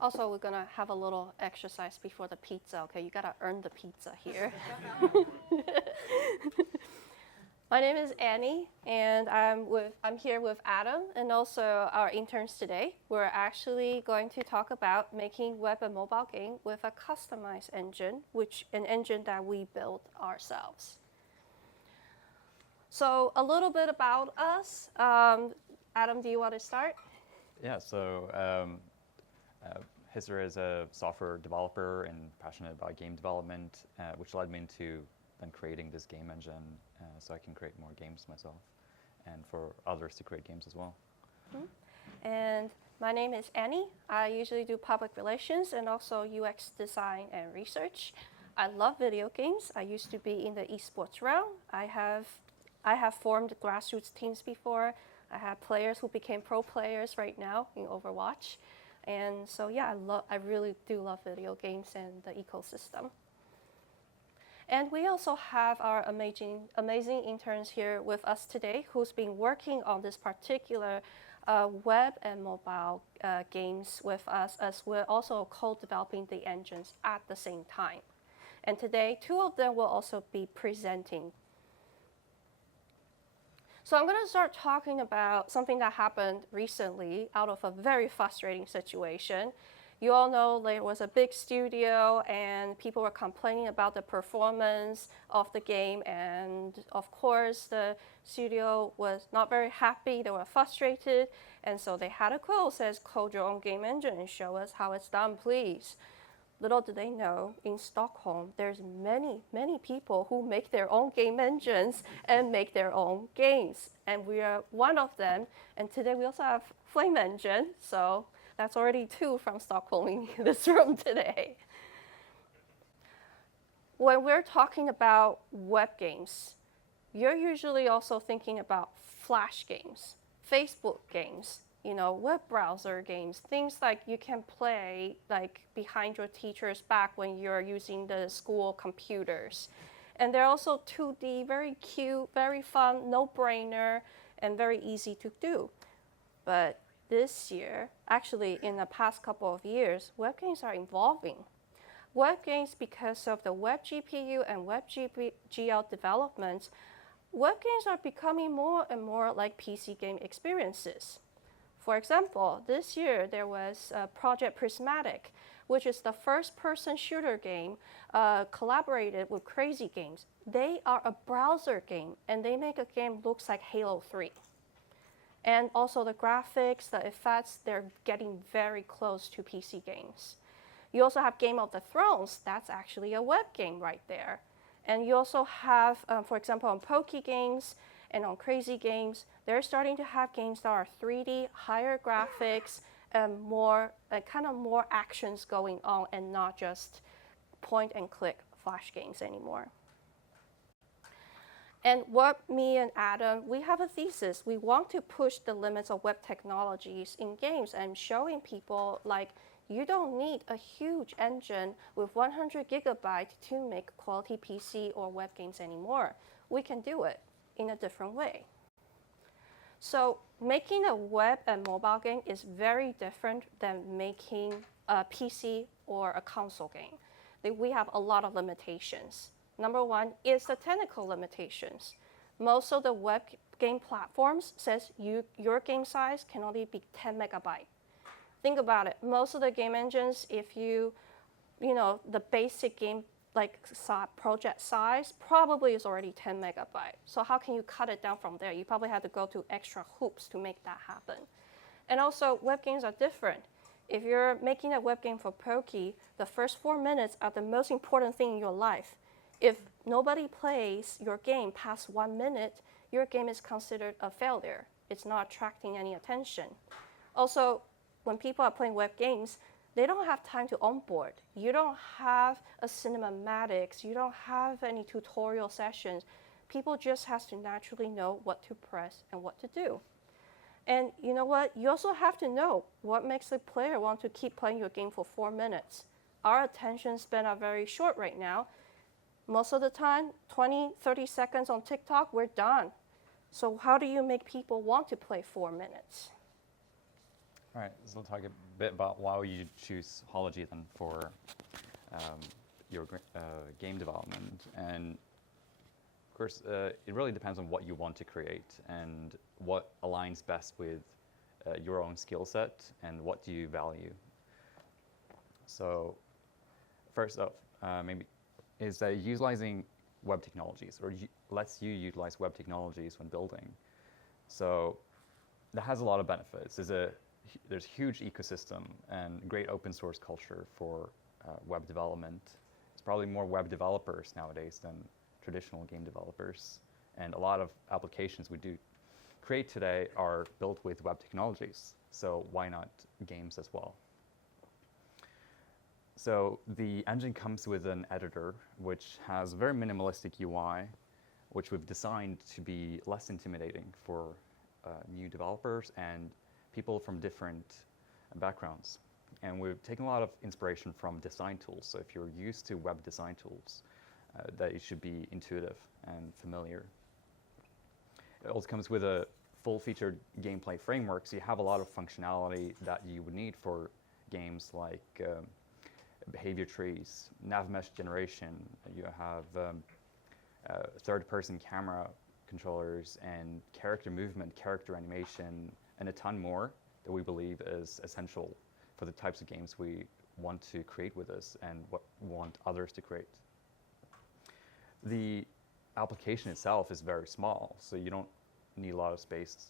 Also, we're gonna have a little exercise before the pizza, okay? You gotta earn the pizza here. My name is Annie, and I'm here with Adam and also our interns today. We're actually going to talk about making web and mobile game with a customized engine, an engine that we built ourselves. So a little bit about us. Adam, do you want to start? Yeah, so history as a software developer and passionate about game development, which led me into then creating this game engine so I can create more games myself and for others to create games as well. Mm-hmm. And my name is Annie. I usually do public relations and also UX design and research. I love video games. I used to be in the esports realm. I have formed grassroots teams before. I have players who became pro players right now in Overwatch. And so yeah, I really do love video games and the ecosystem. And we also have our amazing interns here with us today who's been working on this particular web and mobile games with us, as we're also co-developing the engines at the same time. And today, 2 of them will also be presenting. So I'm going to start talking about something that happened recently out of a very frustrating situation. You all know there was a big studio and people were complaining about the performance of the game, and of course the studio was not very happy. They were frustrated, and so they had a quote that says, "Code your own game engine and show us how it's done, please." Little did they know, in Stockholm, there's many people who make their own game engines and make their own games. And we are one of them. And today we also have Flame Engine. So that's already 2 from Stockholm in this room today. When we're talking about web games, you're usually also thinking about Flash games, Facebook games, web browser games, things like you can play like behind your teacher's back when you're using the school computers. And they're also 2D, very cute, very fun, no-brainer, and very easy to do. But this year, actually in the past couple of years, web games are evolving. Web games, because of the web GPU and WebGL development, web games are becoming more and more like PC game experiences. For example, this year there was Project Prismatic, which is the first-person shooter game collaborated with Crazy Games. They are a browser game, and they make a game looks like Halo 3. And also the graphics, the effects, they're getting very close to PC games. You also have Game of the Thrones. That's actually a web game right there. And you also have, for example, on Poke Games and on Crazy Games, they're starting to have games that are 3D, higher graphics, and more actions going on, and not just point-and-click Flash games anymore. And what me and Adam, we have a thesis. We want to push the limits of web technologies in games and showing people like you don't need a huge engine with 100 gigabytes to make quality PC or web games anymore. We can do it in a different way. So making a web and mobile game is very different than making a PC or a console game. We have a lot of limitations. Number one is the technical limitations. Most of the web game platforms says your game size can only be 10 megabytes. Think about it. Most of the game engines, if the basic game project size probably is already 10 megabytes. So how can you cut it down from there? You probably have to go to extra hoops to make that happen. And also, web games are different. If you're making a web game for Poke, the first 4 minutes are the most important thing in your life. If nobody plays your game past 1 minute, your game is considered a failure. It's not attracting any attention. Also, when people are playing web games, they don't have time to onboard. You don't have a cinematics. You don't have any tutorial sessions. People just have to naturally know what to press and what to do. And you know what? You also have to know what makes the player want to keep playing your game for 4 minutes. Our attention span are very short right now. Most of the time, 20, 30 seconds on TikTok, we're done. So how do you make people want to play 4 minutes? All right, so we'll talk a bit about why you choose Hology then for your game development. And of course, it really depends on what you want to create and what aligns best with your own skill set and what do you value. So first up, maybe is that utilizing web technologies, or lets you utilize web technologies when building. So that has a lot of benefits. There's a huge ecosystem and great open source culture for web development. There's probably more web developers nowadays than traditional game developers. And a lot of applications we do create today are built with web technologies. So why not games as well? So the engine comes with an editor, which has a very minimalistic UI, which we've designed to be less intimidating for new developers and people from different backgrounds. And we've taken a lot of inspiration from design tools. So if you're used to web design tools, that it should be intuitive and familiar. It also comes with a full-featured gameplay framework, so you have a lot of functionality that you would need for games like behavior trees, nav mesh generation. You have third-person camera controllers and character movement, character animation, and a ton more that we believe is essential for the types of games we want to create with us and what we want others to create. The application itself is very small, so you don't need a lot of space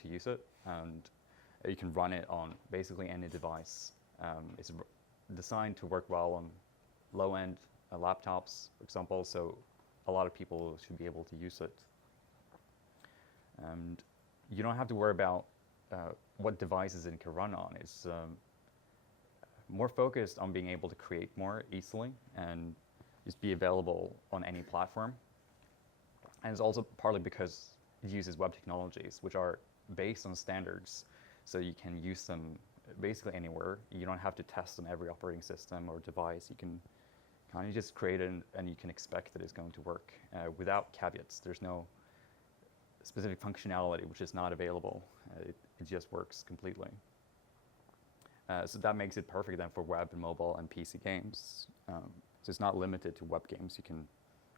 to use it, and you can run it on basically any device. It's designed to work well on low-end laptops, for example, so a lot of people should be able to use it. And you don't have to worry about what devices it can run on. It's more focused on being able to create more easily and just be available on any platform. And it's also partly because it uses web technologies, which are based on standards, so you can use them basically anywhere. You don't have to test on every operating system or device. You can kind of just create it and you can expect that it's going to work without caveats. There's no specific functionality which is not available. It just works completely. So that makes it perfect then for web and mobile and PC games. So it's not limited to web games. You can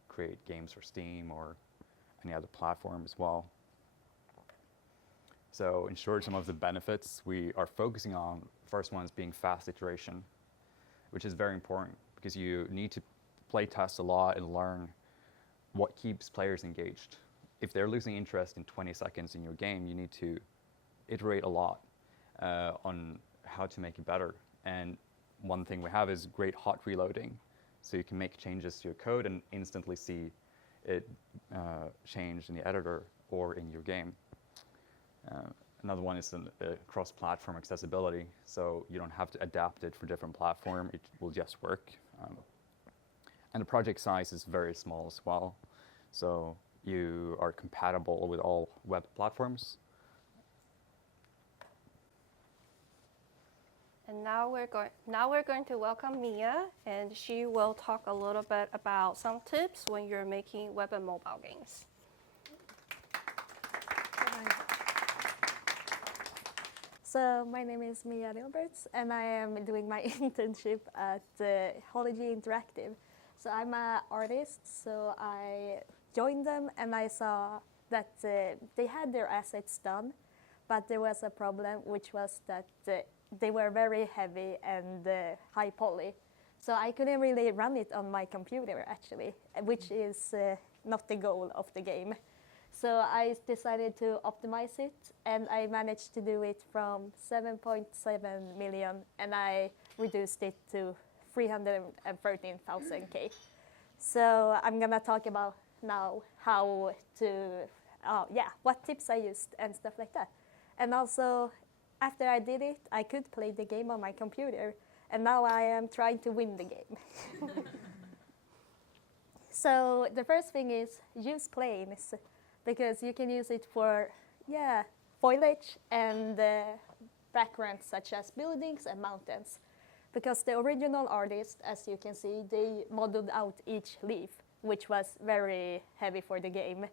create games for Steam or any other platform as well. So in short, some of the benefits we are focusing on, first one is being fast iteration, which is very important because you need to play test a lot and learn what keeps players engaged. If they're losing interest in 20 seconds in your game, you need to iterate a lot on how to make it better. And one thing we have is great hot reloading. So you can make changes to your code and instantly see it change in the editor or in your game. Another one is cross-platform accessibility. So you don't have to adapt it for different platforms. It will just work. And the project size is very small as well. So you are compatible with all web platforms. And now we're going to welcome Mia, and she will talk a little bit about some tips when you're making web and mobile games. So my name is Mia Nilberts, and I am doing my internship at Hology Interactive. So I'm an artist, so I joined them and I saw that they had their assets done, but there was a problem, which was that they were very heavy and high poly. So I couldn't really run it on my computer, actually, which is not the goal of the game. So I decided to optimize it, and I managed to do it from 7.7 million, and I reduced it to 313,000 K. So I'm gonna talk about now how to, what tips I used and stuff like that. And also, after I did it, I could play the game on my computer, and now I am trying to win the game. So the first thing is use planes, because you can use it for, foliage and backgrounds such as buildings and mountains. Because the original artist, as you can see, they modeled out each leaf, which was very heavy for the game.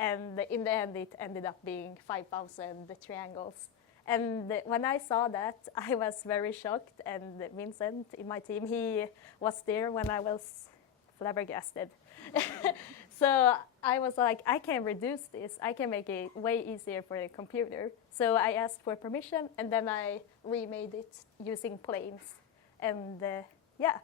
And in the end, it ended up being 5,000 triangles. And when I saw that, I was very shocked. And Vincent in my team, he was there when I was flabbergasted. So I was like, I can reduce this. I can make it way easier for the computer. So I asked for permission, and then I remade it using planes. And yeah,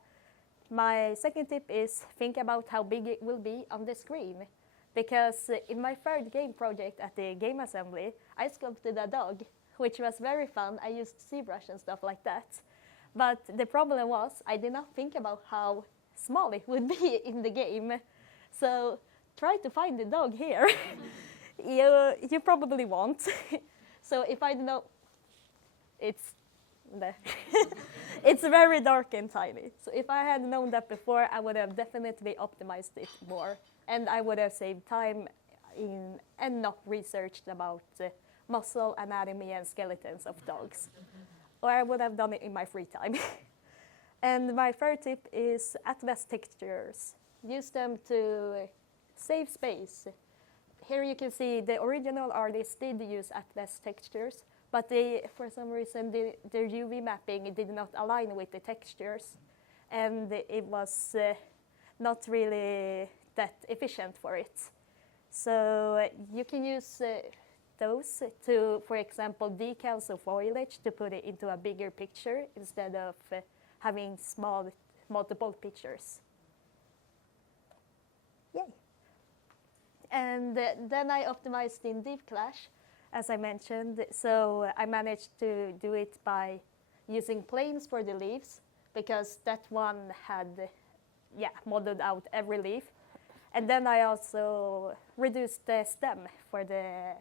my second tip is think about how big it will be on the screen. Because in my third game project at the game assembly, I sculpted a dog, which was very fun. I used ZBrush and stuff like that. But the problem was I did not think about how small it would be in the game. So try to find the dog here. You probably won't. So if I know, it's there. It's very dark and tiny. So if I had known that before, I would have definitely optimized it more. And I would have saved time and not researched about muscle anatomy and skeletons of dogs. Or I would have done it in my free time. And my third tip is Atlas textures. Use them to save space. Here you can see the original artists did use Atlas textures, but for some reason, their UV mapping did not align with the textures. And it was not really that efficient for it. So you can use those to, for example, decals or foliage to put it into a bigger picture instead of having small, multiple pictures. Yay. And then I optimized in DeepClash, as I mentioned. So I managed to do it by using planes for the leaves, because that one had, modeled out every leaf. And then I also reduced the stem for the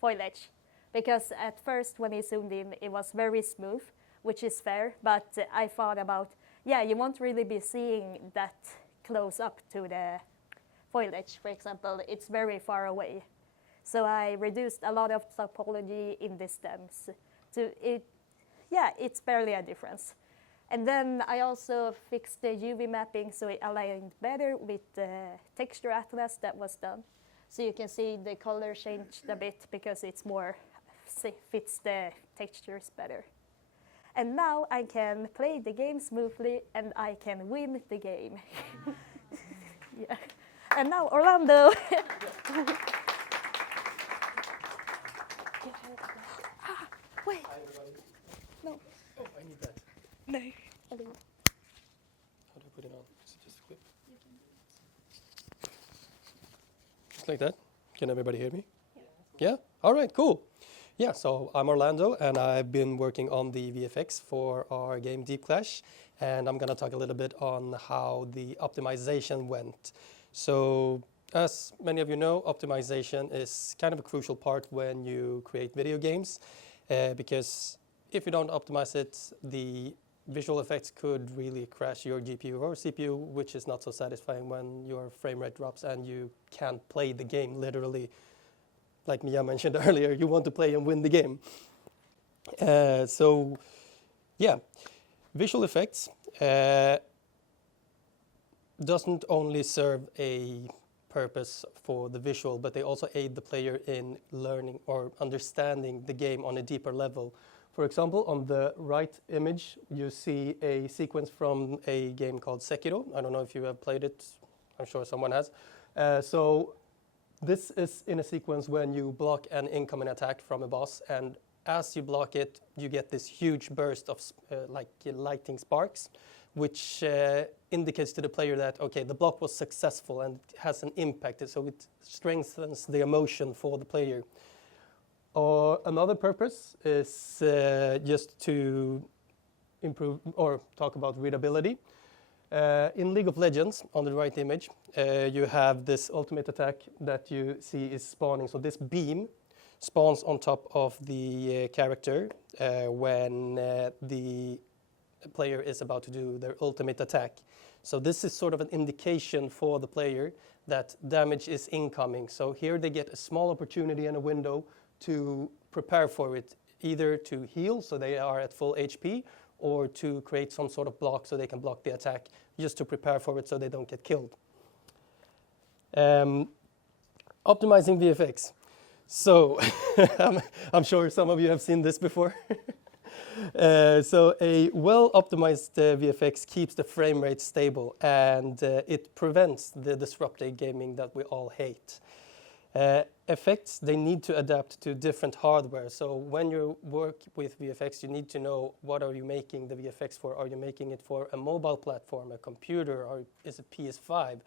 foliage, because at first when I zoomed in, it was very smooth, which is fair, but I thought about, you won't really be seeing that close up to the foliage, for example. It's very far away. So I reduced a lot of topology in the stems. It's barely a difference. And then I also fixed the UV mapping so it aligned better with the texture atlas that was done. So you can see the color changed a bit because it's more, fits the textures better. And now I can play the game smoothly and I can win the game. Yeah. And now Orlando. Wait. Hi, everybody. No. Oh, I need that. No. How do I put it on? Is it just a clip? Just like that? Can everybody hear me? Yeah? All right, cool. Yeah, so I'm Orlando, and I've been working on the VFX for our game DeepClash, and I'm going to talk a little bit on how the optimization went. So, as many of you know, optimization is kind of a crucial part when you create video games, because if you don't optimize it, the visual effects could really crash your GPU or CPU, which is not so satisfying when your frame rate drops and you can't play the game literally. Like Mia mentioned earlier, you want to play and win the game. Visual effects doesn't only serve a purpose for the visual, but they also aid the player in learning or understanding the game on a deeper level. For example, on the right image, you see a sequence from a game called Sekiro. I don't know if you have played it. I'm sure someone has. This is in a sequence when you block an incoming attack from a boss, and as you block it, you get this huge burst of lighting sparks, which indicates to the player that, okay, the block was successful and has an impact, so it strengthens the emotion for the player. Another purpose is just to improve or talk about readability. In League of Legends, on the right image, you have this ultimate attack that you see is spawning. So this beam spawns on top of the character when the player is about to do their ultimate attack. So this is sort of an indication for the player that damage is incoming. So here they get a small opportunity and a window to prepare for it, either to heal so they are at full HP, or to create some sort of block so they can block the attack, just to prepare for it so they don't get killed. optimizing VFX. So I'm sure some of you have seen this before. So a well-optimized VFX keeps the frame rate stable, and it prevents the disruptive gaming that we all hate. Effects, they need to adapt to different hardware. So when you work with VFX, you need to know what are you making the VFX for. Are you making it for a mobile platform, a computer, or is it PS5?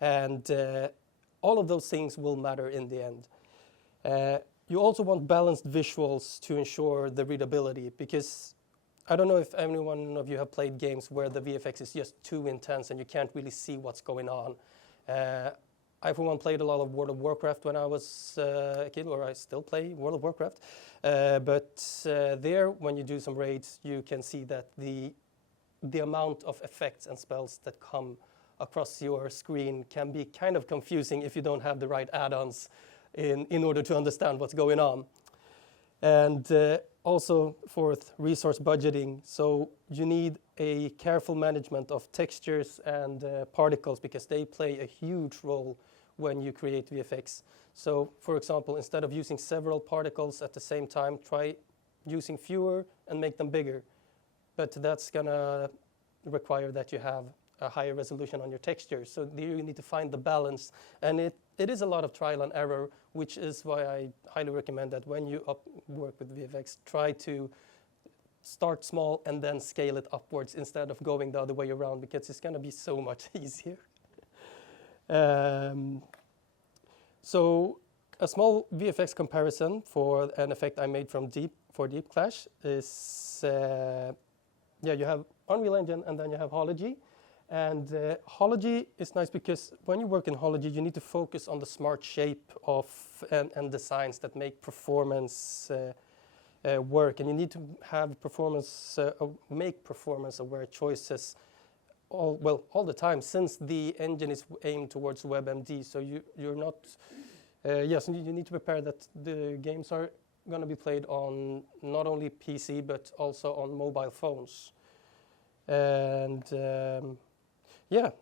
And all of those things will matter in the end. You also want balanced visuals to ensure the readability, because I don't know if any one of you have played games where the VFX is just too intense and you can't really see what's going on. I, for one, played a lot of World of Warcraft when I was a kid, or I still play World of Warcraft. But there, when you do some raids, you can see that the amount of effects and spells that come across your screen can be kind of confusing if you don't have the right add-ons in order to understand what's going on. And also, fourth, resource budgeting. So you need a careful management of textures and particles, because they play a huge role when you create VFX. So, for example, instead of using several particles at the same time, try using fewer and make them bigger. But that's gonna require that you have a higher resolution on your textures. So there you need to find the balance. And it is a lot of trial and error, which is why I highly recommend that when you work with VFX, try to start small and then scale it upwards instead of going the other way around, because it's going to be so much easier. So a small VFX comparison for an effect I made from Deep Clash is, you have Unreal Engine and then you have Hology. And Hology is nice because when you work in Hology, you need to focus on the smart shape of and designs that make performance work, and you need to have make performance-aware choices all the time, since the engine is aimed towards WebMD. So you're not you need to prepare that the games are going to be played on not only PC but also on mobile phones. And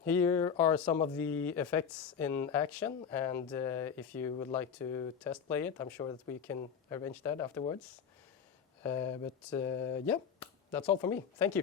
here are some of the effects in action, and if you would like to test play it, I'm sure that we can arrange that afterwards. That's all for me. Thank you.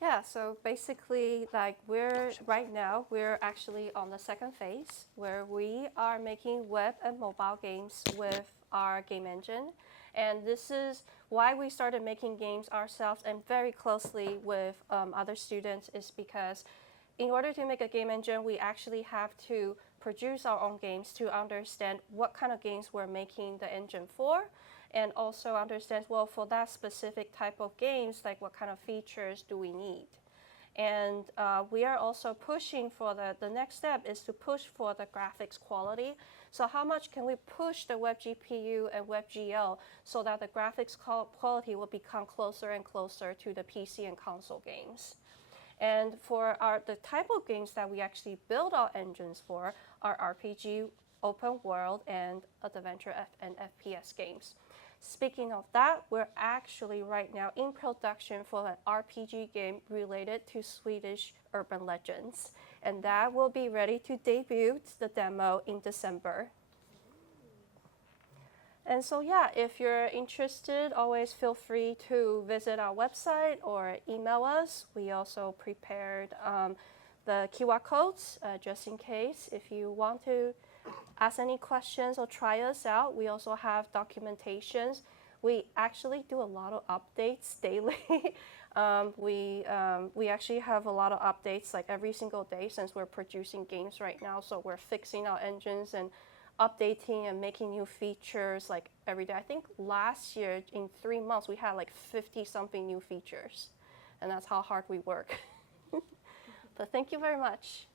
Yeah, so basically, like right now, we're actually on the second phase where we are making web and mobile games with our game engine. And this is why we started making games ourselves and very closely with other students, is because in order to make a game engine, we actually have to produce our own games to understand what kind of games we're making the engine for, and also understand, well, for that specific type of games, like what kind of features do we need. And we are also pushing for the next step is to push for the graphics quality. So how much can we push the web GPU and WebGL so that the graphics quality will become closer and closer to the PC and console games? And for the type of games that we actually build our engines for are RPG, open world, and adventure and FPS games. Speaking of that, we're actually right now in production for an RPG game related to Swedish urban legends. And that will be ready to debut the demo in December. And so yeah, if you're interested, always feel free to visit our website or email us. We also prepared the QR codes just in case if you want to ask any questions or try us out. We also have documentations. We actually do a lot of updates daily. We actually have a lot of updates like every single day since we're producing games right now. So we're fixing our engines and updating and making new features like every day. I think last year in 3 months we had like 50-something new features, and that's how hard we work. But thank you very much.